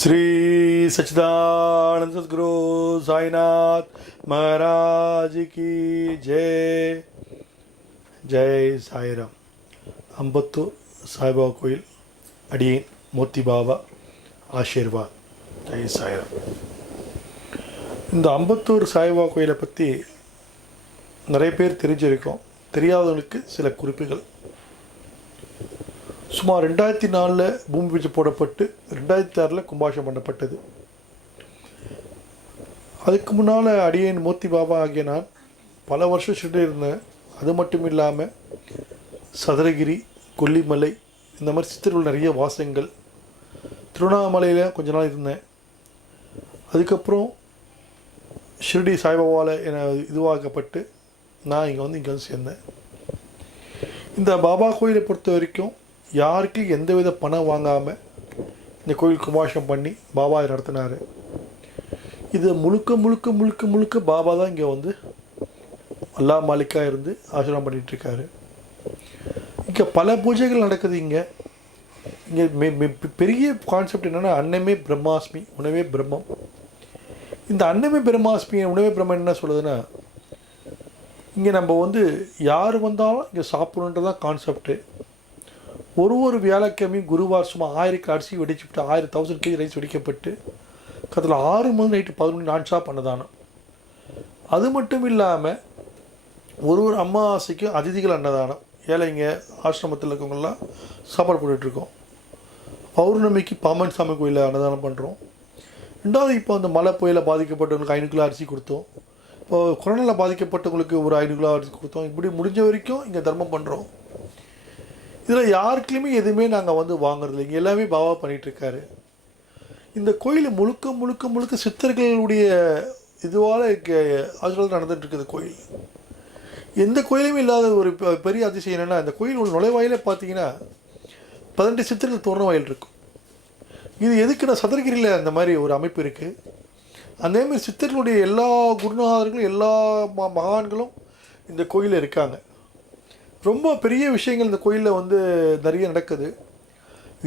श्री सच्चिदानंद सद्गुरु साईनाथ महाराज की जय. ஜெய் சாய்ராம். அம்பத்தூர் சாய்பாபா கோயில் அடியேன் மூர்த்தி பாபா ஆசீர்வாத். ஜெய் சாய்ராம். இந்த அம்பத்தூர் சாய்பாபா கோயிலை பற்றி நிறைய பேர் தெரிஞ்சிருக்கோம். தெரியாதவங்களுக்கு சில குறிப்புகள். சுமார் 2004 பூமி பூஜை போடப்பட்டு 2006 கும்பாஷம் பண்ணப்பட்டது. அதுக்கு முன்னால் அடியேன் மூர்த்தி பாபா ஆகிய நான் பல வருஷம் சுட்டு இருந்தேன். அது மட்டும் இல்லாமல் சதுரகிரி, கொல்லிமலை, இந்த மாதிரி சித்தர்கள் நிறைய வாசங்கள், திருவண்ணாமலையில் கொஞ்ச நாள் இருந்தேன். அதுக்கப்புறம் ஷிரடி சாய்பாபாவில் என இதுவாக்கப்பட்டு நான் இங்கே வந்து சேர்ந்தேன். இந்த பாபா கோயிலை பொறுத்த வரைக்கும் யாருக்கும் எந்தவித பணம் வாங்காமல் இந்த கோயில் கும்பாஷம் பண்ணி பாபா நடத்தினார். இது முழுக்க முழுக்க முழுக்க முழுக்க பாபா தான் இங்கே வந்து அல்லா மாலிக்காக இருந்து ஆசிரமம் பண்ணிகிட்ருக்காரு. இங்கே பல பூஜைகள் நடக்குது. இங்கே பெரிய கான்செப்ட் என்னென்னா அன்னமே பிரம்மாஸ்மி, உணவே பிரம்மம். இந்த அன்னமே பிரம்மாஸ்மி, உணவே பிரம்மம் என்ன சொல்லுதுன்னா, இங்கே நம்ம வந்து யார் வந்தாலும் இங்கே சாப்பிடணுன்றதான் கான்செப்டு. ஒரு வியாழக்கிழமையும் குருவார் சும்மா 1000 அரிசி வெடிச்சுட்டு 1000 கேஜி ரைஸ் வெடிக்கப்பட்டு கத்தில் 6 மணி நைட்டு 11 மணி நான் ஷாப் அன்னதானம். அது மட்டும் இல்லாமல் ஒரு அமாவாசைக்கும் அதிதிகள் அன்னதானம். ஏழைங்க ஆசிரமத்தில் இருக்கவங்கெல்லாம் சாப்பாடு போட்டுட்ருக்கோம். பௌர்ணமிக்கு பாம்பன் சாமி கோயிலில் அன்னதானம் பண்ணுறோம். ரெண்டாவது இப்போ அந்த மழை புயலில் பாதிக்கப்பட்டவங்களுக்கு 500 கிலோ அரிசி கொடுத்தோம். இப்போ கொரோனாவில் பாதிக்கப்பட்டவங்களுக்கு ஒரு 500 கிலோ அரிசி கொடுத்தோம். இப்படி முடிஞ்ச வரைக்கும் இங்கே தர்மம் பண்ணுறோம். இதில் யாருக்குலையுமே எதுவுமே நாங்கள் வந்து வாங்குறதில்லை. இங்கே எல்லாமே பாபா பண்ணிகிட்ருக்காரு. இந்த கோயில் முழுக்க முழுக்க முழுக்க சித்தர்களுடைய இதுவால் ஆசிரியர்கள் நடந்துகிட்ருக்குது கோயில். எந்த கோயிலுமே இல்லாத ஒரு பெரிய அதிசயம் என்னென்னா, இந்த கோயில் ஒரு நுழைவாயிலே பார்த்தீங்கன்னா 18 சித்தர்கள் தோரண வாயில் இருக்கும். இது எதுக்குன்னா, சதுரகிரியில் அந்த மாதிரி ஒரு அமைப்பு இருக்குது. அதேமாதிரி சித்தர்களுடைய எல்லா குருநாதர்களும் எல்லா மகான்களும் இந்த கோயிலில் இருக்காங்க. ரொம்ப பெரிய விஷயங்கள் இந்த கோயிலில் வந்து நிறைய நடக்குது.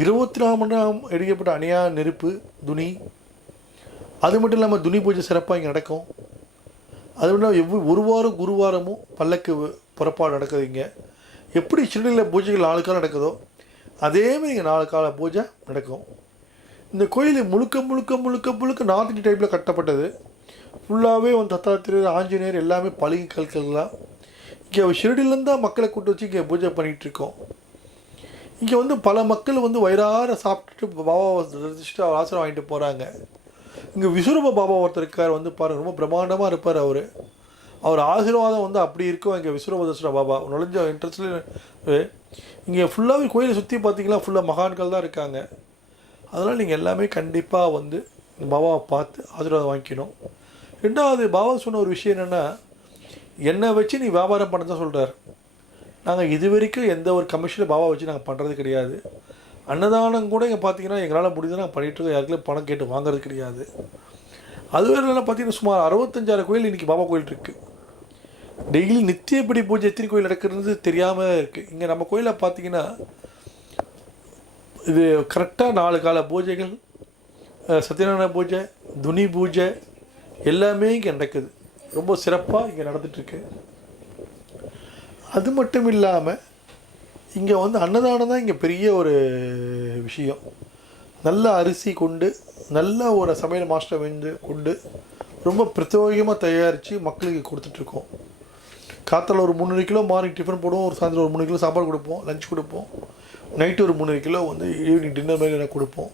24 மணி நேரம் எரிக்கப்பட்ட அணையா நெருப்பு துணி. அது மட்டும் இல்லாமல் துணி பூஜை சிறப்பாக இங்கே நடக்கும். அது மட்டும் இல்லாமல் ஒரு வாரம் குருவாரமும் பல்லக்கு புறப்பாடு நடக்குது. இங்கே எப்படி ஷிரடியில் பூஜைகள் 4 காலம் நடக்குதோ அதேமாதிரி இங்கே 4 கால பூஜை நடக்கும். இந்த கோயில் முழுக்க முழுக்க முழுக்க முழுக்க நார்த் இந்திய டைப்பில் கட்டப்பட்டது. ஃபுல்லாகவே வந்து தத்தாத்திரேயர், ஆஞ்சநேயர் எல்லாமே பளிங்கு கற்கள்லாம். இங்கே ஷிரடியிலேருந்து தான் மக்களை கூட்டு வச்சு இங்கே பூஜை பண்ணிகிட்ருக்கோம். இங்கே வந்து பல மக்கள் வந்து வயிறார சாப்பிட்டுட்டு பாபாவை தரிசிச்சுட்டு அவர் ஆசிரம் வாங்கிட்டு போகிறாங்க. இங்கே விஸ்வரூப பாபா ஒருத்தர் இருக்கார், வந்து பாருங்கள், ரொம்ப பிரம்மாண்டமாக இருப்பார். அவர் ஆசீர்வாதம் வந்து அப்படி இருக்கும். இங்கே விஸ்வரூப தரிசன பாபா நுழைஞ்ச இன்ட்ரெஸ்ட்ல இங்கே ஃபுல்லாகவே கோயிலை சுற்றி பார்த்தீங்கன்னா ஃபுல்லாக மகான்கள் தான் இருக்காங்க. அதனால் நீங்கள் எல்லாமே கண்டிப்பாக வந்து பாபாவை பார்த்து ஆசீர்வாதம் வாங்கிக்கணும். ரெண்டாவது, பாபா சொன்ன ஒரு விஷயம் என்னென்னா, என்னை வச்சு நீ வியாபாரம் பண்ண தான் சொல்கிறார். நாங்கள் இது வரைக்கும் எந்த ஒரு கமிஷனில் பாபா வச்சு நாங்கள் பண்ணுறது கிடையாது. அன்னதானம் கூட இங்கே பார்த்தீங்கன்னா எங்களால் முடிஞ்சது நாங்கள் பண்ணிகிட்ருக்கோம். யாருக்குள்ளே பணம் கேட்டு வாங்குறது கிடையாது. அதுவே இல்லைன்னா பார்த்தீங்கன்னா சுமார் 65 கோயில் இன்றைக்கி பாபா கோயில் இருக்குது. டெய்லி நித்தியப்படி பூஜை எத்தனை கோயில் நடக்கிறது தெரியாமல் இருக்குது. இங்கே நம்ம கோயிலில் பார்த்தீங்கன்னா இது கரெக்டாக 4 கால பூஜைகள், சத்யநாராயண பூஜை, துனி பூஜை எல்லாமே இங்கே நடக்குது. ரொம்ப சிறப்பாக இங்கே நடந்துகிட்ருக்கு. அது மட்டும் இல்லாமல் இங்கே வந்து அன்னதானம் தான் இங்கே பெரிய ஒரு விஷயம். நல்ல அரிசி கொண்டு, நல்ல ஒரு சமையல் மாஸ்டர் வந்து கொண்டு ரொம்ப பிரத்யேகமாக தயாரித்து மக்களுக்கு கொடுத்துட்ருக்கோம். காத்தால ஒரு 300 கிலோ மார்னிங் டிஃபன் போடுவோம், ஒரு சாயந்தரம் ஒரு 3 கிலோ சாப்பாடு கொடுப்போம், லஞ்ச் கொடுப்போம். நைட்டு ஒரு 300 கிலோ வந்து ஈவினிங் டின்னர் மாதிரி கொடுப்போம்.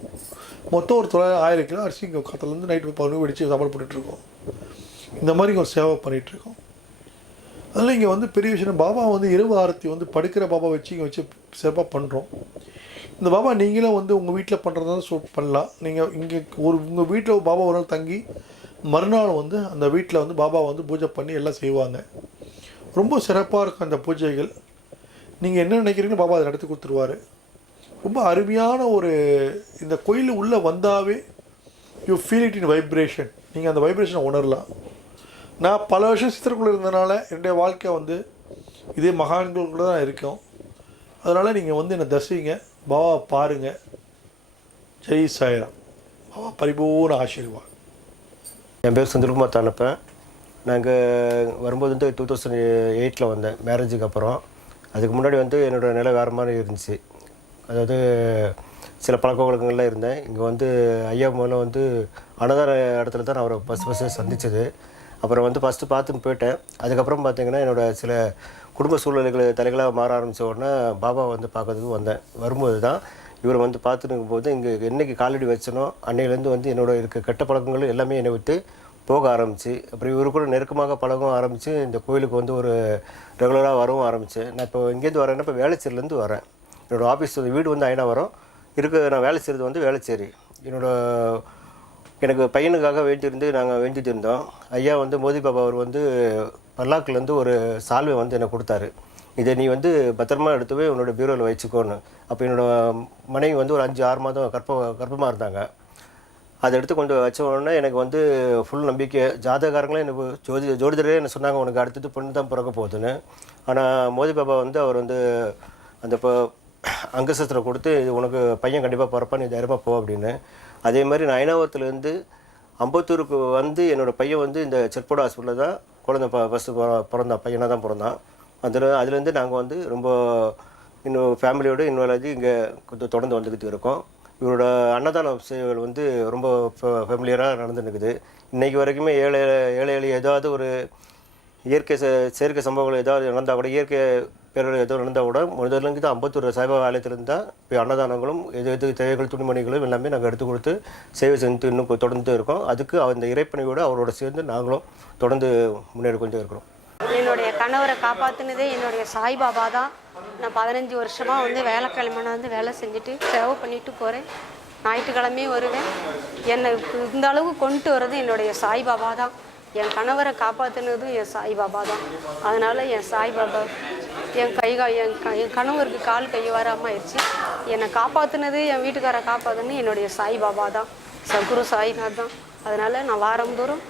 மொத்தம் ஒரு 1000 கிலோ அரிசி இங்கே காத்தாலேருந்து நைட்டு 11 வெடித்து சாப்பாடு போட்டுட்ருக்கோம். இந்த மாதிரி இங்கே ஒரு சேவை பண்ணிகிட்ருக்கோம். அதில் இங்கே வந்து பெரிய விஷயம், பாபா வந்து இரவு ஆரத்தி வந்து படுக்கிற பாபா வச்சு இங்கே வச்சு சிறப்பாக பண்ணுறோம். இந்த பாபா நீங்களும் வந்து உங்கள் வீட்டில் பண்ணுறதா பண்ணலாம். நீங்கள் இங்கே உங்கள் வீட்டில் பாபா ஒரு நாள் தங்கி மறுநாள் வந்து அந்த வீட்டில் வந்து பாபா வந்து பூஜை பண்ணி எல்லாம் செய்வாங்க. ரொம்ப சிறப்பாக இருக்கும் அந்த பூஜைகள். நீங்கள் என்ன நினைக்கிறீங்களோ பாபா அதை நடத்தி கொடுத்துருவார். ரொம்ப அருமையான ஒரு இந்த கோயில் உள்ளே வந்தாவே you feel it in vibration. நீங்கள் அந்த வைப்ரேஷனை உணரலாம். நான் பல வருஷம் சித்திரக்குள்ளே இருந்தனால என்னுடைய வாழ்க்கை வந்து இதே மகான்களுக்குள்ள தான் இருக்கும். அதனால் நீங்கள் வந்து என்னை தரிசிங்க, பாபா பாருங்கள். ஜெய் சாய்ராம். அவள் பரிபூர்ண ஆசீர்வாதம். என் பேர் செந்தில்குமார் தானப்பேன். நாங்கள் வரும்போது வந்து 2008 வந்தேன் மேரேஜுக்கு அப்புறம். அதுக்கு முன்னாடி வந்து என்னோடய நிலை வேறு மாதிரி இருந்துச்சு. அதாவது சில பழக்க வழக்கங்கள்லாம் இருந்தேன். இங்கே வந்து ஐயா முதல்ல வந்து அன்னதான இடத்துல தான் நான் அவரை ஃபஸ்ட்டு சந்தித்தது. அப்புறம் வந்து ஃபஸ்ட்டு பார்த்துன்னு போயிட்டேன். அதுக்கப்புறம் பார்த்திங்கன்னா என்னோடய சில குடும்ப சூழ்நிலைகள் தலைகளாக மாற ஆரம்பித்த உடனே பாபா வந்து பார்க்கறதுக்கு வந்தேன். வரும்போது தான் இவரை வந்து பார்த்துன்னு போது இங்கே என்றைக்கு காலடி வச்சனோ அன்னையிலேருந்து வந்து என்னோடய இருக்க கெட்ட பழக்கங்கள் எல்லாமே என்னை விட்டு போக ஆரம்பிச்சு. அப்புறம் இவரு கூட நெருக்கமாக பழகவும் ஆரம்பித்து இந்த கோயிலுக்கு வந்து ஒரு ரெகுலராக வரவும் ஆரம்பித்தேன். நான் இப்போ இங்கேருந்து வரேன்னா இப்போ வேளச்சேரிலேருந்து வரேன். என்னோடய ஆஃபீஸ் வீடு வந்து அயனாவரம் நான் வேலை செய்கிறது வந்து வேளச்சேரி. எனக்கு பையனுக்காக நாங்கள் வேண்டிட்டு இருந்தோம். ஐயா வந்து மோதி பாபா அவர் வந்து பல்லாக்குலேருந்து ஒரு சால்வை வந்து எனக்கு கொடுத்தாரு. இதை நீ வந்து பத்திரமா எடுத்து போய் உன்னோட பீரோவில் வச்சுக்கோன்னு. அப்போ என்னோடய மனைவி வந்து ஒரு 5-6 மாதம் கர்ப்பமாக இருந்தாங்க. அதை எடுத்து கொண்டு வச்ச உடனே எனக்கு வந்து ஃபுல் நம்பிக்கை. ஜாதகாரங்களே எனக்கு ஜோதிடரே என்ன சொன்னாங்க, உனக்கு அடுத்தது பொண்ணு தான் பிறக்க போகுதுன்னு. ஆனால் மோதி பாபா வந்து அவர் வந்து அந்த இப்போ அங்கசஸ்திரம் கொடுத்து இது உனக்கு பையன் கண்டிப்பாக பிறப்பா, நீ தைரியமாக போ அப்படின்னு. அதே மாதிரி நான் அயனாவரத்துலேருந்து அம்பத்தூருக்கு வந்து என்னோடய பையன் வந்து இந்த செட்போர்ட் ஹாஸ்பிட்டலில் தான் குழந்தை ஃபஸ்ட்டு பிறந்தான், பையனாக தான் பிறந்தான். அதுலேருந்து நாங்கள் வந்து ரொம்ப இன்னும் ஃபேமிலியோடு இன்வால்வ் இங்கே கொஞ்சம் தொடர்ந்து வந்துக்கிட்டு இருக்கோம். இவரோட அன்னதான சேவைகள் வந்து ரொம்ப ஃபெமிலியராக நடந்துருக்குது. இன்றைக்கி வரைக்குமே ஏழை ஏதாவது ஒரு இயற்கை செயற்கை சம்பவங்கள் ஏதாவது நடந்தால் கூட, இயற்கை பேரோட ஏதோ நடந்தால் கூட முதலேருந்து தான் அம்பத்தூர் சாய்பாபா ஆலயத்திலிருந்து தான் இப்போ அன்னதானங்களும் எது தேவைகள் துணிமணிகளும் எல்லாமே நாங்கள் எடுத்து கொடுத்து சேவை செஞ்சு இன்னும் தொடர்ந்து இருக்கோம். அதுக்கு அந்த இறைப்பணியோடு அவரோட சேர்ந்து நாங்களும் தொடர்ந்து முன்னேறி கொண்டு இருக்கிறோம். என்னுடைய கணவரை காப்பாற்றினதே என்னுடைய சாய்பாபா தான். நான் 15 வருஷமாக வந்து வேலைக்கிழமை வந்து வேலை செஞ்சுட்டு சேவை பண்ணிட்டு போகிறேன். ஞாயிற்றுக்கிழமையும் வருவேன். என்னை இந்த அளவுக்கு கொண்டு வர்றது என்னுடைய சாய்பாபா தான். என் கணவரை காப்பாற்றினதும் என் சாய்பாபா தான். அதனால் என் சாய்பாபா என் கணவருக்கு கால் கை வராமல் ஆயிடுச்சு. என்னை காப்பாற்றினது, என் வீட்டுக்காரை காப்பாற்றினது என்னுடைய சாய்பாபா தான், சத்குரு சாய்நாத் தான். அதனால் நான்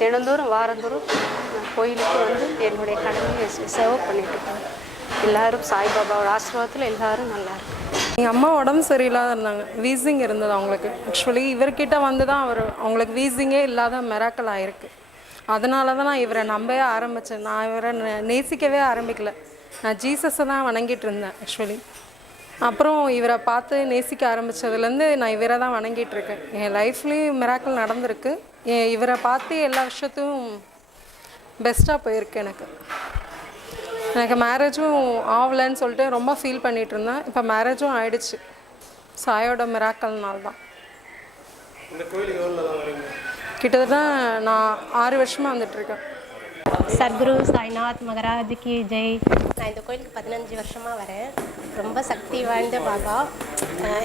தினந்தோறும் வாரந்தோறும் நான் கோயிலுக்கு வந்து என்னுடைய கடமையை சேவை பண்ணிட்டு இருக்கேன். எல்லோரும் சாய்பாபாவோட ஆசீர்வாதத்தில் எல்லோரும் நல்லா இருக்கும். எங்கள் அம்மா உடம்பு சரியில்லாத இருந்தாங்க, வீசிங் இருந்தது அவங்களுக்கு. ஆக்சுவலி இவர்கிட்ட வந்து தான் அவங்களுக்கு வீசிங்கே இல்லாத மிராக்கல் ஆகிருக்கு. அதனால தான் நான் இவரை நம்பவே ஆரம்பித்தேன். நான் இவரை நேசிக்கவே ஆரம்பிக்கல. நான் ஜீசஸை தான் வணங்கிட்டு இருந்தேன் ஆக்சுவலி. அப்புறம் இவரை பார்த்து நேசிக்க ஆரம்பித்ததுலேருந்து நான் இவரை தான் வணங்கிட்டுருக்கேன். என் லைஃப்லேயும் மிராக்கல் நடந்திருக்கு. இவரை பார்த்து எல்லா விஷயத்தையும் பெஸ்ட்டாக போயிருக்கு. எனக்கு மேரேஜும் ஆகலைன்னு சொல்லிட்டு ரொம்ப ஃபீல் பண்ணிகிட்டு இருந்தேன். இப்போ மேரேஜும் ஆயிடுச்சு சாயோட மிராக்கல்னால தான். கிட்டத்தட்ட நான் 6 வருஷமாக வந்துட்டுருக்கேன். சத்குரு சாய்நாத் மகராஜுக்கு ஜெய். நான் இந்த கோயிலுக்கு 15 வருஷமாக வரேன். ரொம்ப சக்தி வாய்ந்த பாபா.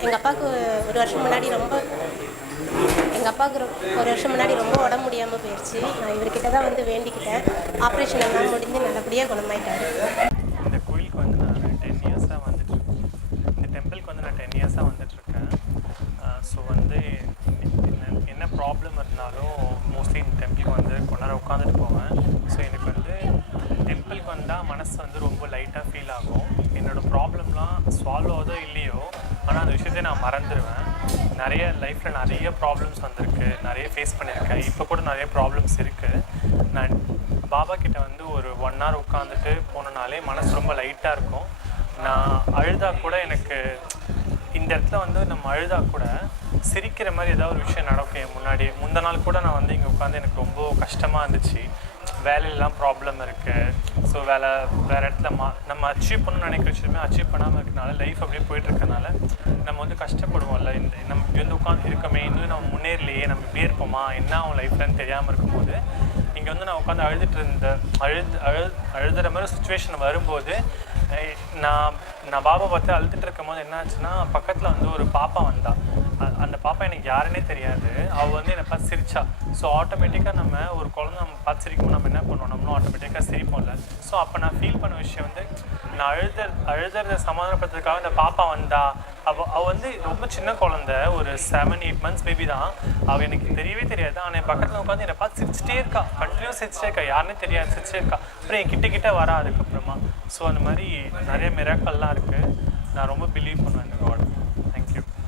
எங்கள் அப்பாவுக்கு ஒரு வருஷம் முன்னாடி ரொம்ப உடம்பு முடியாமல் போயிடுச்சு. நான் இவர்கிட்ட தான் வந்து வேண்டிக்கிட்டேன். ஆப்ரேஷன் எல்லாம் முடிஞ்சு நல்லபடியாக குணமாயிட்டாரு. இந்த கோயிலுக்கு வந்து நான் 10 இயர்ஸாக வந்துட்டுருக்கேன். இந்த டெம்பிளுக்கு வந்து நான் 10 இயர்ஸாக வந்துட்டுருக்கேன். ஸோ வந்து என்ன ப்ராப்ளம் இருந்தாலும் மோஸ்ட்லி இந்த டெம்பிளுக்கு வந்து கொஞ்ச நேரம் உட்காந்துட்டு போவேன். ஸோ எனக்கு வந்து டெம்பிளுக்கு வந்தால் மனசு வந்து ரொம்ப லைட்டாக ஃபீல் ஆகும். என்னோடய ப்ராப்ளம்லாம் சால்வ் ஆகுதோ இல்லையோ, ஆனால் அந்த விஷயத்தை நான் மறந்துடுவேன். லைஃப்பில் நிறைய ப்ராப்ளம்ஸ் வந்திருக்கு, நிறைய ஃபேஸ் பண்ணியிருக்கேன். இப்போ கூட நிறைய ப்ராப்ளம்ஸ் இருக்குது. நான் பாபா கிட்டே வந்து ஒரு 1 hour உட்காந்துட்டு போனனாலே மனசு ரொம்ப லைட்டாக இருக்கும். நான் அழுதா கூட எனக்கு இந்த இடத்துல வந்து நம்ம அழுதா கூட சிரிக்கிற மாதிரி ஏதாவது ஒரு விஷயம் நடக்கும் என் முன்னாடி. முந்தின நாள் கூட நான் வந்து இங்கே உட்காந்து எனக்கு ரொம்ப கஷ்டமாக இருந்துச்சு. வேலையெல்லாம் ப்ராப்ளம் இருக்குது. ஸோ வேறு இடத்துல நம்ம அச்சீவ் பண்ணணும்னு நினைக்கிற விஷயமே அச்சீவ் பண்ணாமல் இருக்கனால லைஃப் அப்படியே போயிட்டுருக்கனால நம்ம வந்து கஷ்டப்படுவோம்ல. நம்ம இப்படி வந்து உட்காந்து இருக்கமே, இன்னும் நம்ம முன்னேறலையே, நம்ம இப்படியே இருப்போமா, என்ன ஆகும் லைஃப்லன்னு தெரியாமல் இருக்கும்போது இங்கே வந்து நான் உட்காந்து அழுதுற மாதிரி சுச்சுவேஷன் வரும்போது நான் பாபா பார்த்து அழுதுட்டு இருக்கும் போது என்ன ஆச்சுன்னா, பக்கத்தில் வந்து ஒரு பாப்பா வந்தா. அந்த பாப்பா எனக்கு யாருன்னே தெரியாது. அவள் வந்து என்னை பார்த்து சிரிச்சா. ஸோ ஆட்டோமேட்டிக்காக நம்ம ஒரு குழந்தை நம்ம பார்த்து சிரிக்கும்போது நம்ம என்ன பண்ணுவோம், நம்மளும் ஆட்டோமேட்டிக்காக சிரிப்போம்ல. ஸோ அப்போ நான் ஃபீல் பண்ண விஷயம் வந்து, நான் அழுதுறத சமாதானப்படுத்துறதுக்காக அந்த பாப்பா வந்தா. அவள் வந்து ரொம்ப சின்ன குழந்தை, ஒரு 7-8 months பேபி தான். அவள் எனக்கு தெரியவே தெரியாது. ஆனால் என் பக்கத்தில் உட்காந்து என்னை பார்த்து சிரிச்சிட்டே இருக்கா, கண்டினியூஸ் சிரிச்சிட்டே இருக்கா, யாருன்னே தெரியாது, சிரிச்சிட்டே இருக்கா. அப்புறம் என் கிட்ட வரா அதுக்கப்புறமா. ஸோ அந்த மாதிரி நிறைய மிராக்கல்லாம் இருக்குது. நான் ரொம்ப பிலீவ் பண்ணுவேன் இந்த காட்.